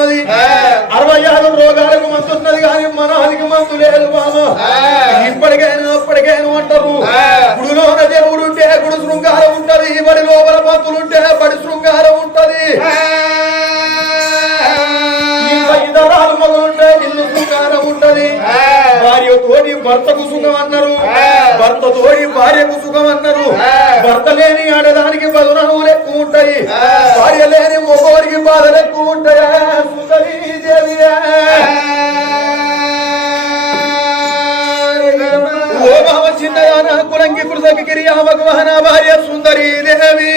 ఉన్నది అరవై ఆరు రోగాలకు మందు ఉన్నది కానీ మనానికి మందు లేదు మామ ఇప్పటికైనా అప్పటికైనా అంటారు. గుడిలోన దేవుడు ఉంటే గుడి శృంగారం ఉంటది. బడి లోపల పంతులుంటే బడి శృంగారం ఉంటది. ఇంకా ఇతరాలు మొదలుంటే ఇల్లు శృంగారం ఉంటది. భార్య తోటి భర్తకు సుఖం అన్నారు. భర్త తోటి భార్యకు సుఖం అన్నారు భర్త లేని ఆడదానికి బదునవులు ఎక్కువ ఉంటాయి భార్య లేని మగవారికి బాధలు ఎక్కువ ఉంటాయా చిన్నయాన కులంకి కృతకి గిరి భగవాన భార్య సుందరీ దేవి.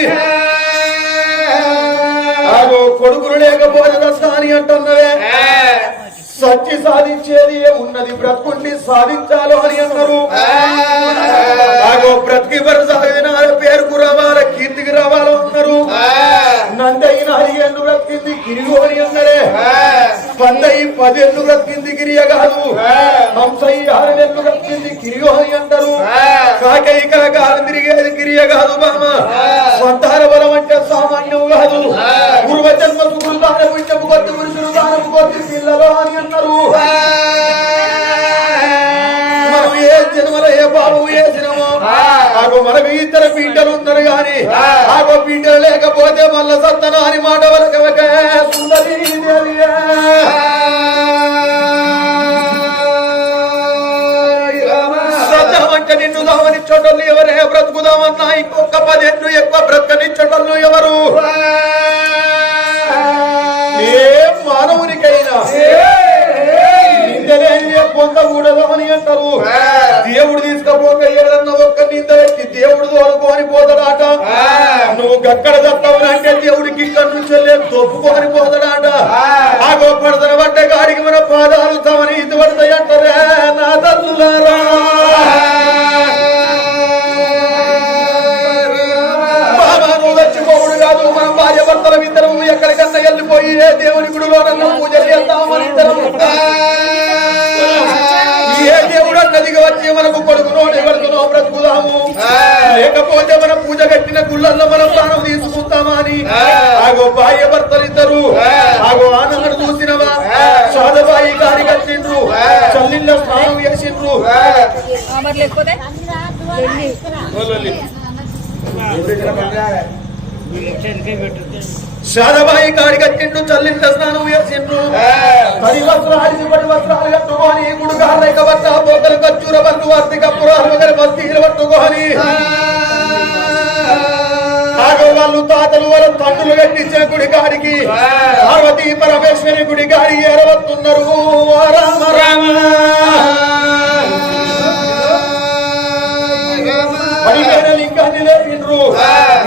కొడుకులు లేకపోతే దస్తాని అంటున్నవే. సత్య సాధించేది ఉన్నది బ్రతుకుండి సాధించాలో అని అన్నారు. ఆగో బ్రతికి వరసాగిన పేరుకు రావాల కీర్తికి రావాలో అన్నారు. నందయిన హరియందు బ్రతికింది గిరిగు అని అన్నరే. పందయి పదేళ్ళు బ్రతికింది గిరియ కాదు హంసయి ఆరునెళ్ళు బ్రతికింది గిరియో అని అంటారు. కాకై కాకాలం తిరిగేది గిరియ కాదు బామ. సంతాన బలం అంటే సామాన్యం అని అన్నారు. మనం ఏ జన్మలో ఏ బాబు ఏ సినమో? ఆగో మనకు ఇద్దరు పీటలు ఉన్నారు గాని ఆగో పీటలు లేకపోతే మళ్ళా సత్తన అని మాట వలక సుందరి. సత్యమంటే నిన్ను దామనిచ్చటోళ్ళు ఎవరే బ్రతుకుదామన్నా ఇంకొక పదేళ్ళు ఎక్కువ బ్రతకనిచ్చటోళ్ళు ఎవరు? పొందకూడదు అని అంటారు దేవుడు తీసుకపోక ఏదన్న ఒక్క నింద పెట్టి దేవుడు తోడుకోని పోతాడాట. నువ్వు గక్కడ తప్పవని అంటే దేవుడికి ఇక్కడ నుంచి తొప్పుకొని పోతాడాట. ఆ గొప్పడతన పడ్డ గాడికి మన పాదాలు తమని ఇది పడతాయి అంటారా. నా తల్లులారా. ఎక్కడికన్నా వెళ్ళిపోయి దేవుని గుడిలో నన్ను పూజలు చేద్దాం మన ఇద్దరం అన్నదిగా వచ్చి మనకు కొడుకునో ఎవరికనో బ్రతుకుదాము. లేకపోతే మన పూజ కట్టిన గుళ్ళల్లో మనం ప్రాణం తీసుకుంటామా అని. ఆగో భార్య భర్తలు ఇద్దరు. ఆగో ఆనందను చూసినవా? సాధబాయి గారి కట్టిండ్రు. చల్లిళ్ళ స్నానం చేసిండ్రు. మరి లేకపోతే? శాదబాయి కాడి కట్టిండు చల్లింట స్నానం చేసిండ్రు. పది వస్త్రాలు పది వస్త్రాలు కట్టుకొని గుడుగా రేఖ బట్ట పోతలు కచ్చూర బంధు వార్తిక పురాలు వగరి బస్తీలు పట్టుకొని. వాళ్ళు తాతలు వాళ్ళ తండ్రులు కట్టించిన గుడి కాడికి. పార్వతీ పరమేశ్వరి గుడి కాడి ఏరవస్తున్నారు ఓ రామ. రామ. పదివేల లింగాన్ని లేపిండ్రు.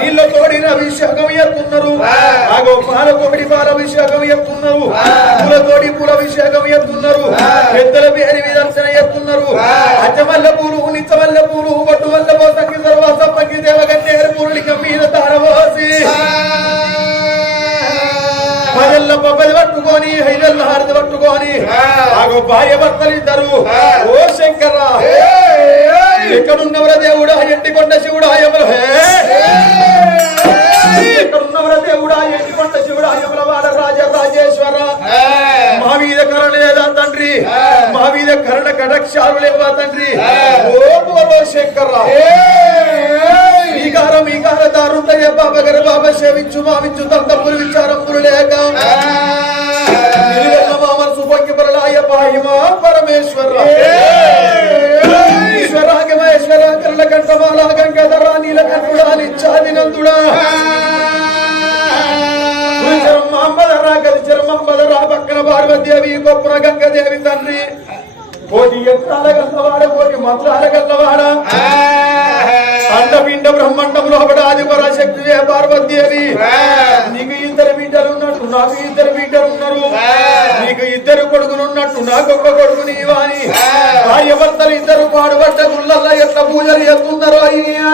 నీళ్ళ తోడిన అభిషేకం ఎత్తున్నారు ఆగో పాల కొమిడి పాల అభిషేకం ఎత్తున్నారు పూల తోడి పూల అభిషేకం ఎత్తున్నారు పెద్దల పేరు విదర్శన ఎత్తున్నారు అచ్చమల్ల పూలు నిచ్చమల్ల పూలు వల్ల పోసంగి దేవగన్నేరు పూర్ణిక మీద తారవోసి పబ్బది పట్టుకొని హారతి పట్టుకొని. భార్య భర్తలు ఇద్దరు ఓ శంకర. ఎక్కడున్నవర దేవుడా ఎండికొండ శివుడా ఎండికొండ శివుడా యమల వాడ రాజ రాజేశ్వర. మా మీద కరణ లేదా తండ్రి? మా మీద కరణ కటక్షాలు లేవా తండ్రి? ఓ పూర్వ శంకర మీకార మీకార దారుంటయ్య బాబా గారు బాబా సేవించు మావించు తంతపులు విచారములు లేక. నిలువెల్ల మామల సుభంగి పరలాయ పాహిమా పరమేశ్వర. ఈశ్వరాగ మహేశ్వర కరణ కంఠమాల గంగాధర నీలకంఠుడా నిత్యాది నందుడా మదర్ ఆ పక్కన పార్వతీదేవి గొప్పన గంగదేవి తండ్రి. కోటి యంత్రాల గల్లవాడ కోటి మంత్రాల గల్లవాడ అండపిండ బ్రహ్మండం లోపల ఆది పరాశక్తి పార్వతీదేవి? నీకు ఇద్దరు బిడ్డలు ఉన్నట్టు నాకు ఇద్దరు బిడ్డలు ఉన్నారు. నీకు ఇద్దరు కొడుకులు ఉన్నట్టు నాకు ఒక్క కొడుకు నీవాని భార్య భర్తలు ఇద్దరు పాడుబడ్డ గుళ్ళల్లో ఎట్లా పూజలు చేస్తున్నారు అయ్యా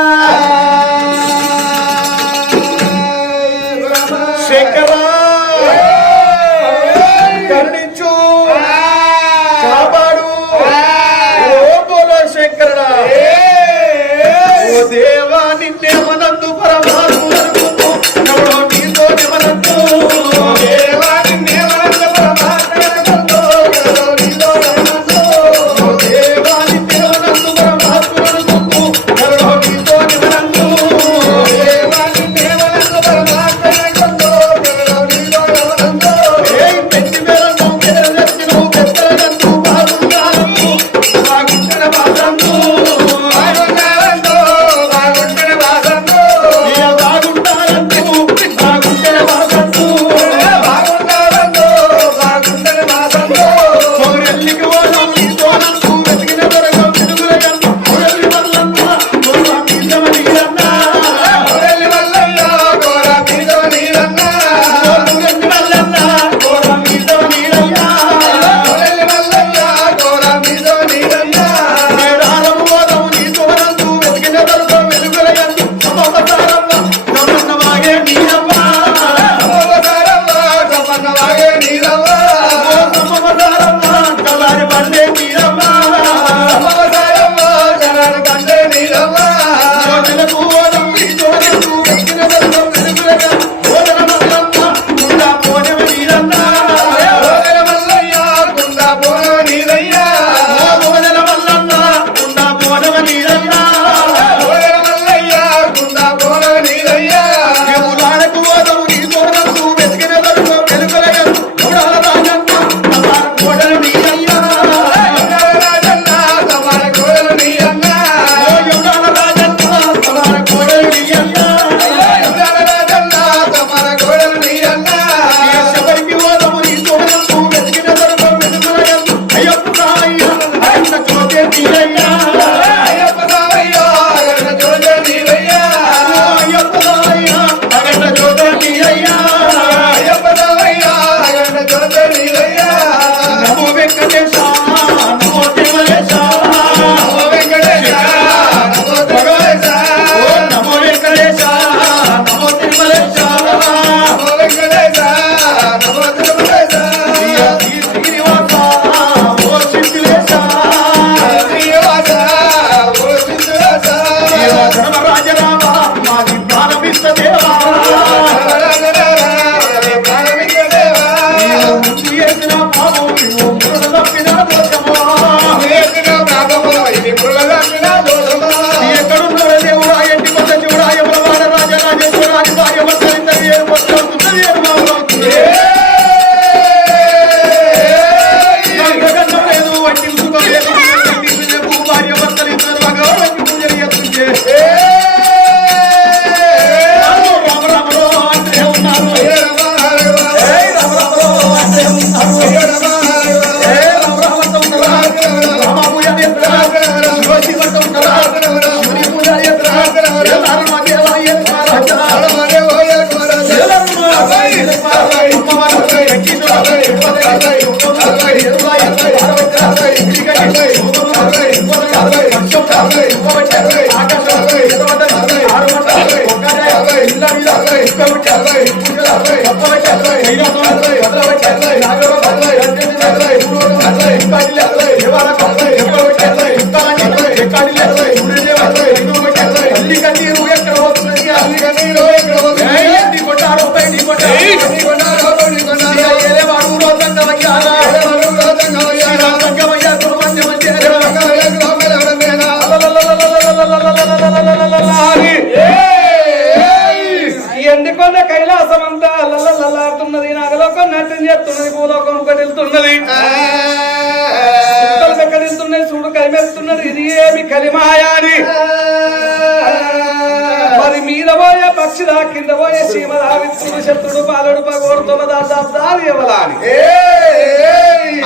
విత్తుడు శత్రుడు బాలుడు పగోడుతున్న దాదాపు ఇవ్వలాని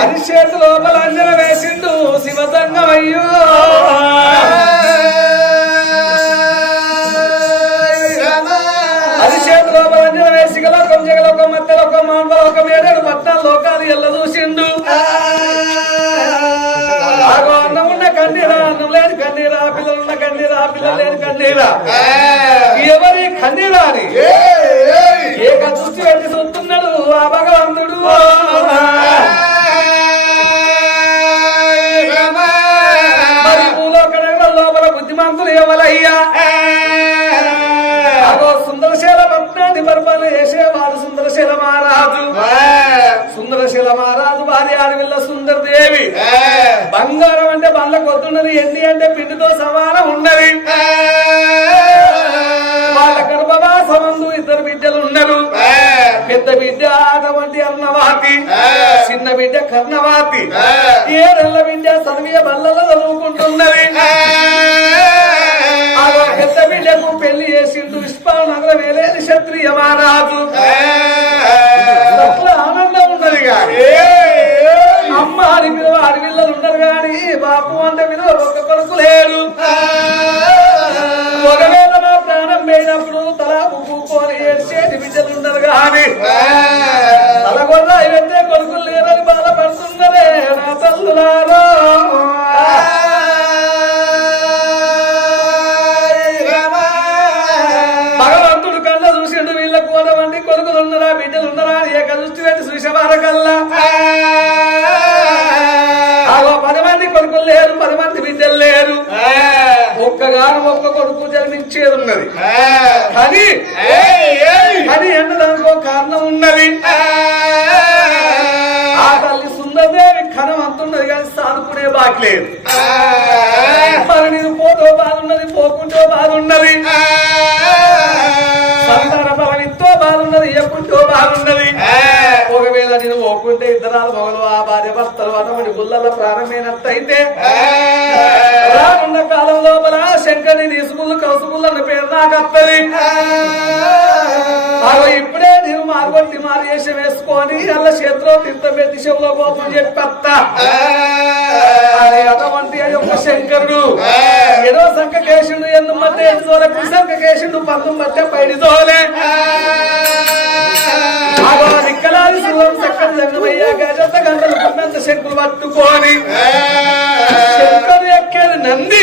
అది చేతి లోపల అంజన వేసిండు శివతంగమయ్యో! పిల్లలు లేని కన్నీరా ఎవరి కన్నీరా అని ఏక దృష్టి పెట్టి చూస్తున్నాడు ఆ భగవంతుడు. మరి భూలోక నగరం లోపల బుద్ధిమంతులు ఎవలయ్యా? అగో సుందరశీల పట్నాన్ని పరిపాలన చేసేవాడు సుందరశీల మహారాజు. సుందరశీల మహారాజు భార్య అడవిల్ల సుందర దేవి బంగారం అంటే బండ్ల కొద్దున్నది ఎండి అంటే పిండితో సమానం. పెద్ద బిడ్డ అటువంటి అర్ణవాతి. చిన్న బిడ్డ కర్ణవాతి. ఏడెళ్ళ బిడ్డ చదివే బల్లలో చదువుకుంటున్నది. పెద్ద బిడ్డకు పెళ్ళి చేసిండు విశ్వాల నగర వేలేని క్షత్రియ మహారాజు. ఆనందం ఉన్నది కానీ అమ్మ పిలువ అడవిల్లలు ఉండరు కానీ బాపు అంటే పిలువ ఒక్క కొడుకు లేడు. ఒకవేళ నా ప్రాణం పోయినప్పుడు చేతి పూకొని ఏడ్చేటి బిడ్డలు ఉండరు కానీ ఒక్క కొడుకు జన్మించేది ఉన్నది. కానీ కానీ ఎండ దానికి ఒక కారణం ఉన్నది. ఆ తల్లి సుందరదేవి కణం అంతున్నది కానీ సాదుకునే బాకి లేదు. మరి నీకు పోతో బాగున్నది పోకుంటో బాగున్నది సంతాన బలం ఎంతో బాగున్నది ఎప్పుడో బాగున్నది ఒకవేళ నేను పోకుంటే ఇద్దరాలు మొగలు ఆ భార్య భర్తలు అటువంటి గుళ్ళల్లో ప్రారంభమైనట్టయితే రానున్న కాలం లోపల శంకర్ని తీసుకుళ్ళు అన్న పేరు నాకు అత్తది. అలా ఇప్పుడే నేను మార్గొట్టి మారేషం వేసుకొని అలా చేతిలో తీర్థం దిశలో పోతుంది చెప్పి అత్త అని అటువంటి యొక్క శంకరుడు. ఎడో సంఖ కేశుడు ఎందు మధ్య ఎందు జోలే? పుసంఖ కేశుడు పందు మధ్య పైడి జోలే. నిక్కలాది శివం చక్కని జంగమయ్య గజంత గంటలు పన్నంత శంకులు పట్టుకొని. శంకరు ఎక్కేది నంది.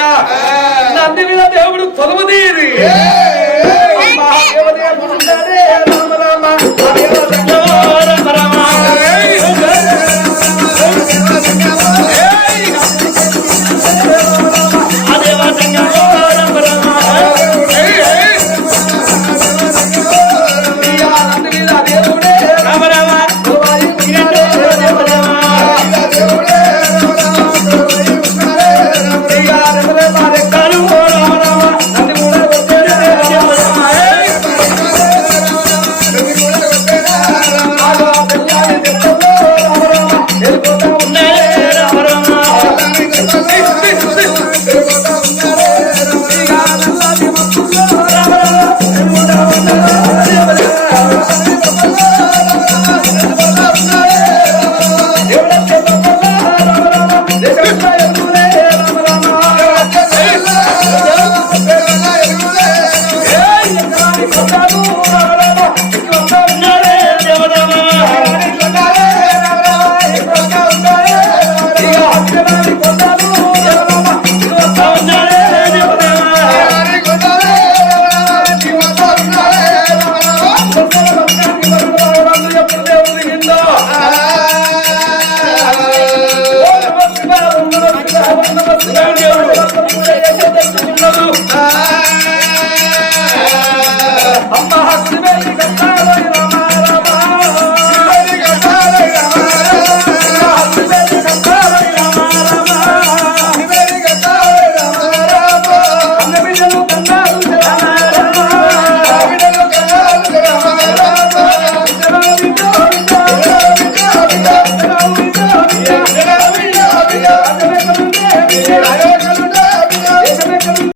సంగమయ్యా నంది మీద దేవుడు తొలమదీరి రామ రామ. ハン。